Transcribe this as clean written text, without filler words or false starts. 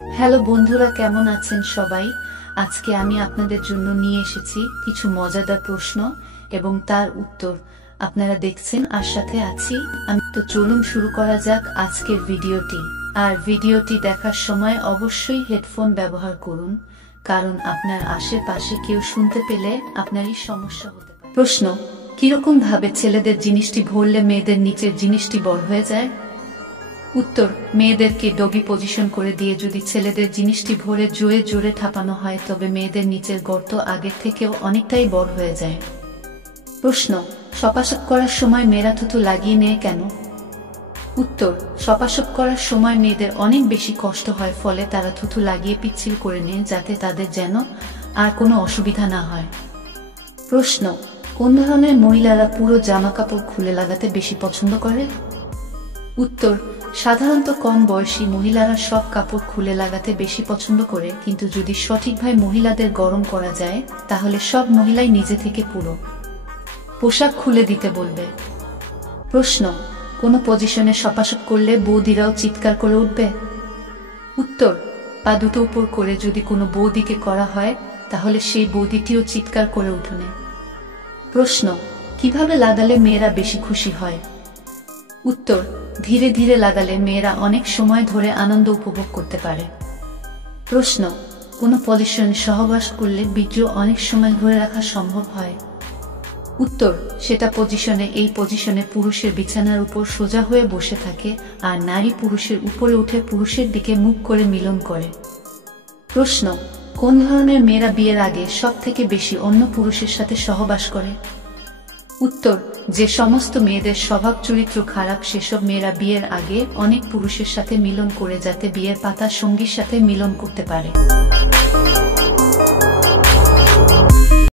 Hello বন্ধুরা, কেমন আছেন সবাই? আজকে আমি আপনাদের জন্য নিয়ে এসেছি কিছু মজাদার প্রশ্ন এবং তার উত্তর। আপনারা দেখছেন আর সাথে আছি আমি। তো চলুন শুরু করা যাক আজকের ভিডিওটি। আর ভিডিওটি দেখার সময় অবশ্যই হেডফোন ব্যবহার করুন, কারণ আপনার আশেপাশে কেউ শুনতে পেলে আপনারই সমস্যা হতে পারে। প্রশ্ন: কিরকম ভাবে ছেলেদের জিনিসটি ভরলে মেয়েদের নিচের জিনিসটি বড় হয়ে যায়? উত্তর: মেয়েদেরকে ডগি পজিশন করে দিয়ে যদি ছেলেদের জিনিসটি ভরে জোরে জোরে ঠাপানো হয়, তবে মেয়েদের নিচের গর্ত আগের থেকেও অনেকটাই বড় হয়ে যায়। প্রশ্ন: সপাসপ করার সময় মেয়েরা থুতু লাগিয়ে নেয় কেন? উত্তর: সপাসপ করার সময় মেয়েদের অনেক বেশি কষ্ট হয়, ফলে তারা থুতু লাগিয়ে পিচ্ছিল করে নেয়, যাতে তাদের যেন আর কোনো অসুবিধা না হয়। প্রশ্ন: কোন ধরনের মহিলারা পুরো জামা কাপড় খুলে লাগাতে বেশি পছন্দ করে? উত্তর: সাধারণত কম বয়সী মহিলারা সব কাপড় খুলে লাগাতে বেশি পছন্দ করে, কিন্তু যদি সঠিকভাবে মহিলাদের গরম করা যায়, তাহলে সব মহিলাই নিজে থেকে পুরো পোশাক খুলে দিতে বলবে। প্রশ্ন: কোন পজিশনে সপাসপ করলে বৌদিরাও চিৎকার করে উঠবে? উত্তর: পা দুটো উপর করে যদি কোনো বৌদিকে করা হয়, তাহলে সেই বৌদিটিও চিৎকার করে উঠবে। প্রশ্ন: কিভাবে লাগালে মেয়েরা বেশি খুশি হয়? উত্তর: ধীরে ধীরে লাগালে মেয়েরা অনেক সময় ধরে আনন্দ উপভোগ করতে পারে। প্রশ্ন: কোন পজিশনে সহবাস করলে বীর্য অনেক সময় ধরে রাখা সম্ভব হয়? উত্তর: সেটা পজিশনে এই পজিশনে পুরুষের বিছানার উপর সোজা হয়ে বসে থাকে, আর নারী পুরুষের উপরে উঠে পুরুষের দিকে মুখ করে মিলন করে। প্রশ্ন: কোন ধরনের মেয়েরা বিয়ের আগে সব থেকে বেশি অন্য পুরুষের সাথে সহবাস করে? উত্তর: যে সমস্ত মেয়েদের স্বভাব চরিত্র খারাপ, সেসব মেয়েরা বিয়ের আগে অনেক পুরুষের সাথে মিলন করে, যাতে বিয়ের পাতা সঙ্গীর সাথে মিলন করতে পারে।